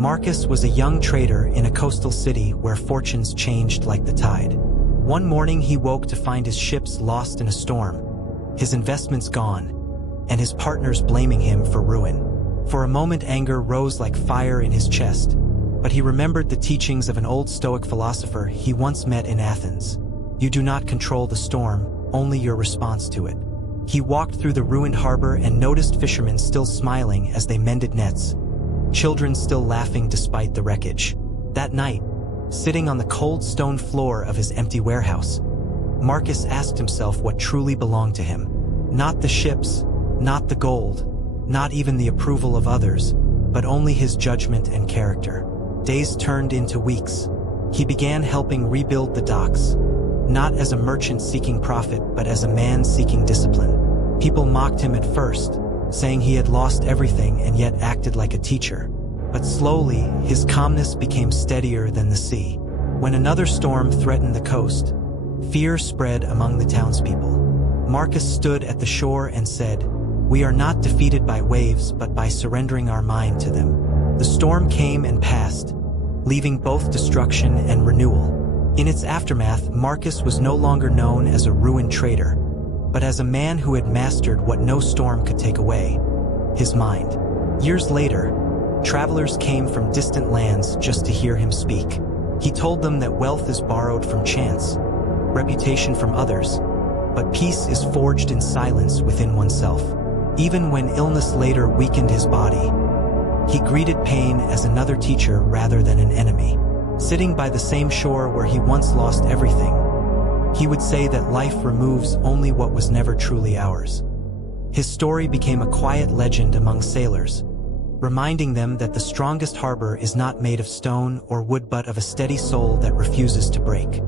Marcus was a young trader in a coastal city where fortunes changed like the tide. One morning he woke to find his ships lost in a storm, his investments gone, and his partners blaming him for ruin. For a moment anger rose like fire in his chest, but he remembered the teachings of an old Stoic philosopher he once met in Athens. You do not control the storm, only your response to it. He walked through the ruined harbor and noticed fishermen still smiling as they mended nets, children still laughing despite the wreckage. That night, sitting on the cold stone floor of his empty warehouse, Marcus asked himself what truly belonged to him. Not the ships, not the gold, not even the approval of others, but only his judgment and character. Days turned into weeks. He began helping rebuild the docks, not as a merchant seeking profit, but as a man seeking discipline. People mocked him at first, saying he had lost everything and yet acted like a teacher. But slowly, his calmness became steadier than the sea. When another storm threatened the coast, fear spread among the townspeople. Marcus stood at the shore and said, "We are not defeated by waves, but by surrendering our mind to them." The storm came and passed, leaving both destruction and renewal. In its aftermath, Marcus was no longer known as a ruined trader, but as a man who had mastered what no storm could take away: his mind. Years later, travelers came from distant lands just to hear him speak. He told them that wealth is borrowed from chance, reputation from others, but peace is forged in silence within oneself. Even when illness later weakened his body, he greeted pain as another teacher rather than an enemy. Sitting by the same shore where he once lost everything, he would say that life removes only what was never truly ours. His story became a quiet legend among sailors, reminding them that the strongest harbor is not made of stone or wood but of a steady soul that refuses to break.